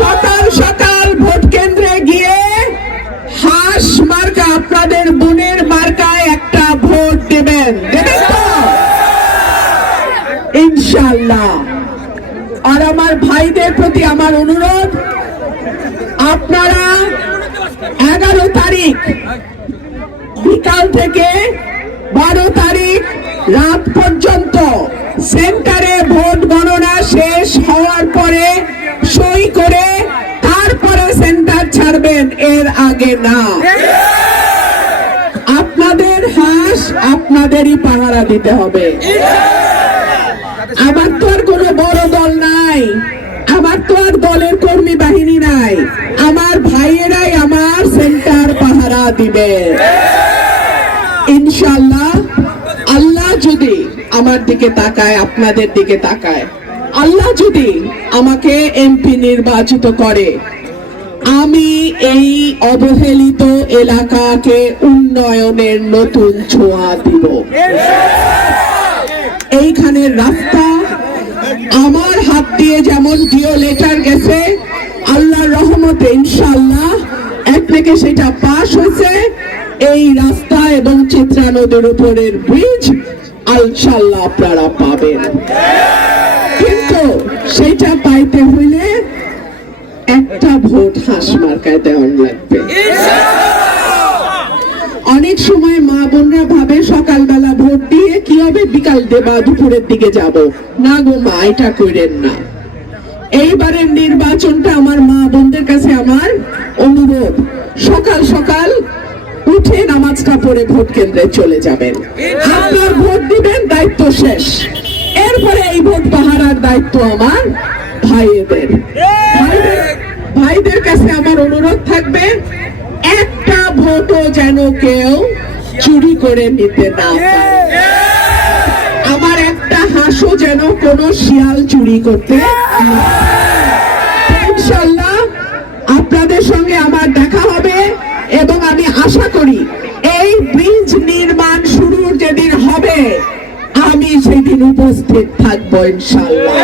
সকাল সকাল ভোট কেন্দ্রে গিয়ে হাঁস মার্কা, আপনাদের বোনের মার্কায় একটা ভোট দেবেন, দেবেন তো ইনশাআল্লাহ। আর আমার ভাইদের প্রতি আমার অনুরোধ, আপনারা 11 তারিখ বিকাল থেকে 12 তারিখ রাত পর্যন্ত সেন্টারে ভোট গণনা শেষ হওয়ার পরে সই করে তারপরে সেন্টার ছাড়বেন, এর আগে না। আপনাদের হাঁস আপনাদেরই পাহারা দিতে হবে। আমার তো আর কোনো বড় দল নাই, আমার তো আর দলের কর্মী বাহিনী নাই, আমার ভাইয়েরাই আমার সেন্টার পাহারা দিবে ইনশাআল্লাহ। আল্লাহ যদি আমার দিকে তাকায়, আপনাদের দিকে তাকায়, আল্লাহ যদি আমাকে এমপি নির্বাচিত করে, আমি এই অবহেলিত এলাকাকে উন্নয়নের নতুন ছোঁয়া দিব। এইখানের রাস্তা আমার হাত দিয়ে যেমন ডিও লেটার গেছে, আল্লাহর রহমতে ইনশাআল্লাহ এক থেকে সেটা পাস হয়েছে। এই রাস্তা এবং চিত্রা নদীর উপরের ব্রিজ ইনশাআল্লাহ আপনারা পাবেন, কিন্তু সেটা পাইতে হইলে একটা ভোট হাঁস মার্কায় দেওয়ার লাগবে। অনেক সময় মা বোনরা ভাবে সকালবেলা ভোট দিয়ে কি হবে, বিকাল দেবা দুপুরের দিকে যাব না। গো মা, এটা করেন না। এইবারের নির্বাচনটা আমার মা বোনদের কাছে আমার অনুরোধ, সকাল সকাল উঠে নামাজটা পড়ে ভোট কেন্দ্রে চলে যাবেন। আপনার ভোট দিবেন, দায়িত্ব শেষ। এরপরে এই ভোট পাহারার দায়িত্ব আমার ভাইদের। ভাইদের কাছে আমার অনুরোধ থাকবে, একটা ভোটও যেন কেউ চুরি করে নিতে না পারে। আমার একটা হাঁসও যেন কোনো শিয়াল চুরি করতে। ইনশাআল্লাহ আপনাদের সঙ্গে আমার দেখা হবে এবং আমি আশা করি এই ব্রিজ নির্মাণ শুরুর যেদিন হবে আমি সেদিন উপস্থিত থাকবো ইনশাআল্লাহ।